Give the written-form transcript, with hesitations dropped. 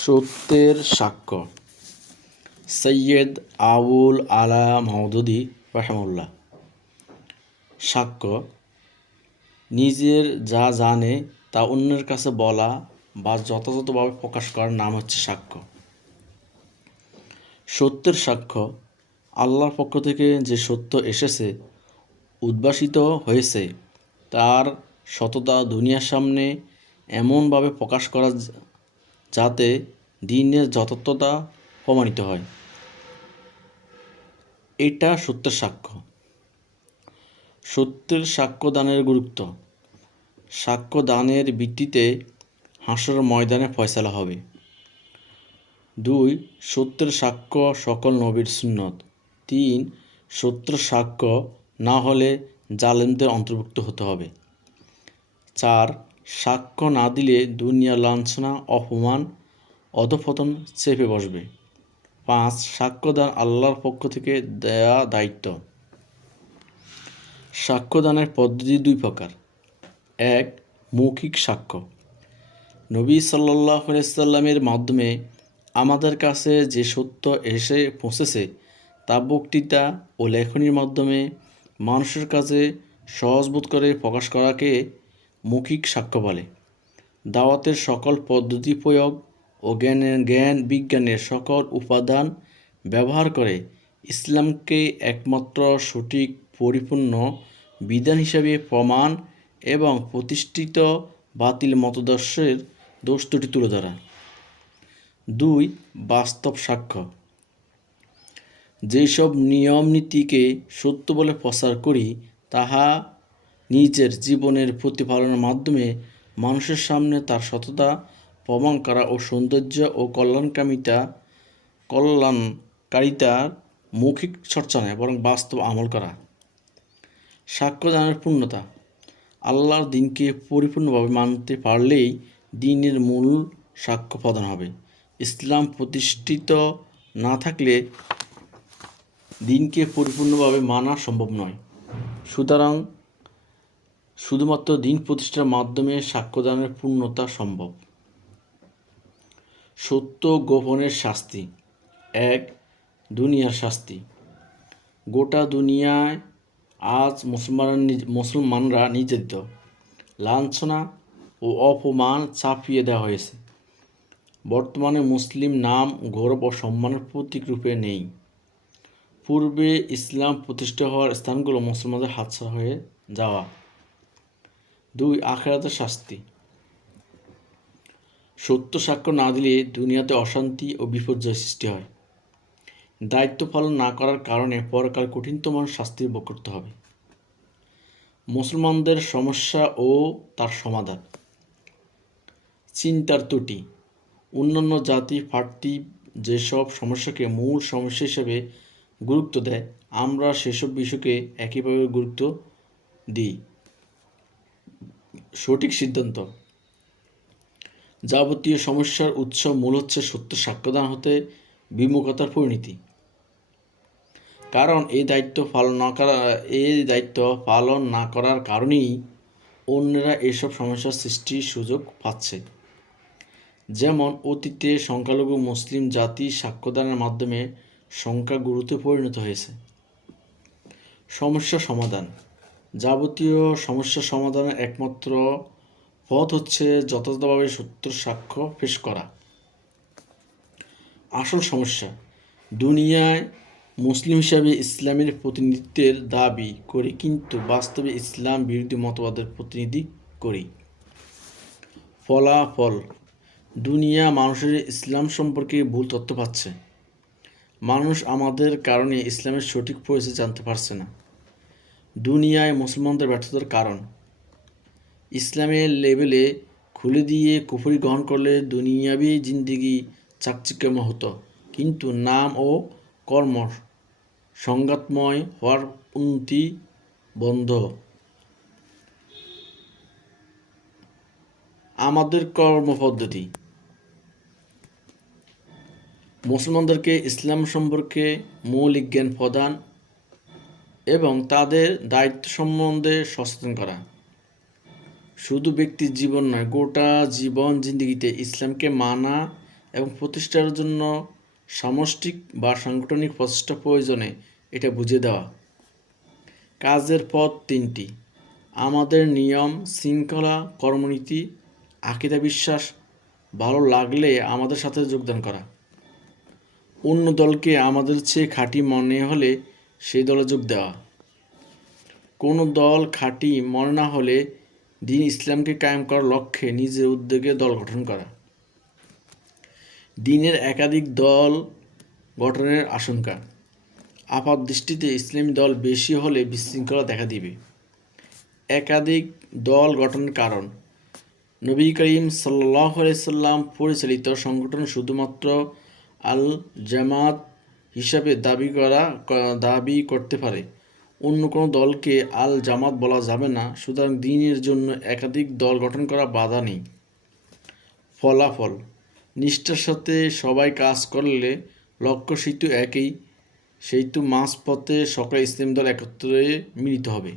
সত্যের সাক্ষ্য। সৈয়দ আবুল আলা মওদুদী রাহিমাহুল্লাহ। সাক্ষ্য নিজের যা জানে তা অন্যের কাছে বলা বা যথাযথভাবে প্রকাশ করার নাম হচ্ছে সাক্ষ্য। সত্যের সাক্ষ্য আল্লাহর পক্ষ থেকে যে সত্য এসেছে, উদ্ভাসিত হয়েছে, তার সততা দুনিয়ার সামনে এমনভাবে প্রকাশ করা যাতে দ্বীনের যথার্থতা প্রমাণিত হয়। এটা সত্যের সাক্ষ্য। সত্যের সাক্ষ্য দানের গুরুত্ব। সাক্ষ্য দানের ভিত্তিতে হাসরের ময়দানে ফয়সালা হবে। 2. সত্যের সাক্ষ্য সকল নবীর সুন্নত। 3. সত্যের সাক্ষ্য না হলে জালেমদের অন্তর্ভুক্ত হতে হবে। 4. সাক্ষ্য না দিলে দুনিয়ার লাঞ্ছনা, অপমান, অধঃপতন চেপে বসবে। 5. সাক্ষ্যদান আল্লাহর পক্ষ থেকে দেয়া দায়িত্ব। সাক্ষ্যদানের পদ্ধতি 2 প্রকার। 1. মৌখিক সাক্ষ্য। নবী সাল্লাল্লাহু আলাইহি সাল্লামের মাধ্যমে আমাদের কাছে যে সত্য এসে পৌঁছেছে তা বক্তৃতা ও লেখনীর মাধ্যমে মানুষের কাছে সহজবোধ করে প্রকাশ করাকে মৌখিক সাক্ষ্য বলে। দাওয়াতের সকল পদ্ধতি প্রয়োগ ও জ্ঞান বিজ্ঞানের সকল উপাদান ব্যবহার করে ইসলামকে একমাত্র সঠিক পরিপূর্ণ বিধান হিসাবে প্রমাণ এবং প্রতিষ্ঠিত বাতিল মতাদর্শের দোষ ত্রুটি তুলে ধরা। 2. বাস্তব সাক্ষ্য। যেসব নিয়ম নীতিকে সত্য বলে প্রচার করি তাহা নিজের জীবনের প্রতিপালনের মাধ্যমে মানুষের সামনে তার সততা প্রমাণ করা ও সৌন্দর্য ও কল্যাণকারিতার মৌখিক চর্চা নয় বরং বাস্তব আমল করা। সাক্ষ্যদানের পূর্ণতা। আল্লাহর দ্বীনকে পরিপূর্ণভাবে মানতে পারলেই দ্বীনের মূল সাক্ষ্য প্রদান হবে। ইসলাম প্রতিষ্ঠিত না থাকলে দ্বীনকে পরিপূর্ণভাবে মানা সম্ভব নয়। সুতরাং শুধুমাত্র দ্বীন প্রতিষ্ঠার মাধ্যমে সাক্ষ্যদানের পূর্ণতা সম্ভব। সত্য গোপনের শাস্তি। 1. দুনিয়ার শাস্তি। গোটা দুনিয়ায় আজ মুসলমানরা নির্যাতিত, লাঞ্ছনা ও অপমান চাপিয়ে দেওয়া হয়েছে। বর্তমানে মুসলিম নাম গৌরব ও সম্মানের প্রতীক রূপে নেই। পূর্বে ইসলাম প্রতিষ্ঠা হওয়ার স্থানগুলো মুসলমানদের হাতছাড়া হয়ে যাওয়া। 2. আখিরাতের শাস্তি। সত্য সাক্ষ্য না দিলে দুনিয়াতে অশান্তি ও বিপর্যয় সৃষ্টি হয়। দায়িত্ব পালন না করার কারণে পরকাল কঠিনতম শাস্তির ভোগ করতে হবে। মুসলমানদের সমস্যা ও তার সমাধান। চিন্তার ত্রুটি। অন্যান্য জাতি পার্টি যেসব সমস্যাকে মূল সমস্যা হিসেবে গুরুত্ব দেয়, আমরা সেসব বিষয়কে একইভাবে গুরুত্ব দিই। সঠিক সিদ্ধান্ত। যাবতীয় সমস্যার উৎস মূল হচ্ছে সত্য সাক্ষ্যদান হতে বিমুখতার পরিণতি। কারণ এই দায়িত্ব পালন না করার কারণেই অন্যরা এসব সমস্যার সৃষ্টির সুযোগ পাচ্ছে। যেমন অতীতে সংখ্যালঘু মুসলিম জাতি সাক্ষ্যদানের মাধ্যমে সংখ্যাগুরুতে পরিণত হয়েছে। সমস্যা সমাধান। যাবতীয় সমস্যা সমাধানের একমাত্র পথ হচ্ছে যথাযথভাবে সত্যের সাক্ষ্য পেশ করা। আসল সমস্যা। দুনিয়ায় মুসলিম হিসাবে ইসলামের প্রতিনিধিত্বের দাবি করি কিন্তু বাস্তবে ইসলাম বিরোধী মতবাদের প্রতিনিধি করি। ফলাফল। দুনিয়া মানুষের ইসলাম সম্পর্কে ভুল তথ্য পাচ্ছে। মানুষ আমাদের কারণে ইসলামের সঠিক পরিচয় জানতে পারছে না। দুনিয়ায় মুসলমানদের ব্যর্থতার কারণ। ইসলামের লেবেলে খুলে দিয়ে কুফরি গ্রহণ করলে দুনিয়াবি জিন্দেগি চাকচিক্যময় হতো, কিন্তু নাম ও কর্ম সংঘাতময় হওয়ার উন্নতি বন্ধ। আমাদের কর্মপদ্ধতি। মুসলমানদেরকে ইসলাম সম্পর্কে মৌলিক জ্ঞান প্রদান এবং তাদের দায়িত্ব সম্বন্ধে সচেতন করা। শুধু ব্যক্তির জীবন নয়, গোটা জীবন জিন্দেগিতে ইসলামকে মানা এবং প্রতিষ্ঠার জন্য সামষ্টিক বা সাংগঠনিক প্রচেষ্টা প্রয়োজনে এটা বুঝিয়ে দেওয়া। কাজের পথ 3টি: আমাদের নিয়ম, শৃঙ্খলা, কর্মনীতি, আকিদা বিশ্বাস ভালো লাগলে আমাদের সাথে যোগদান করা। অন্য দলকে আমাদের চেয়ে খাঁটি মনে হলে সেই দলে যোগ দেওয়া। কোনো দল খাঁটি মনে না হলে দ্বীন ইসলামকে কায়েম করার লক্ষ্যে নিজের উদ্যোগে দল গঠন করা। দ্বীনের একাধিক দল গঠনের আশঙ্কা। আপাতদৃষ্টিতে ইসলামী দল বেশি হলে বিশৃঙ্খলা দেখা দিবে। একাধিক দল গঠনের কারণ: নবী করিম সাল্লাল্লাহু আলাইহি সাল্লাম পরিচালিত সংগঠন শুধুমাত্র আল জামাত হিসাবে দাবি করতে পারে, অন্য কোনো দলকে আল জামাত বলা যাবে না। সুতরাং দ্বীনের জন্য একাধিক দল গঠন করা বাধা নেই। ফলাফল: নিষ্ঠার সাথে সবাই কাজ করলে লক্ষ্য সেতু একই, সেতু মাঝপথে সকল ইসলামী দল একত্রে মিলিত হবে।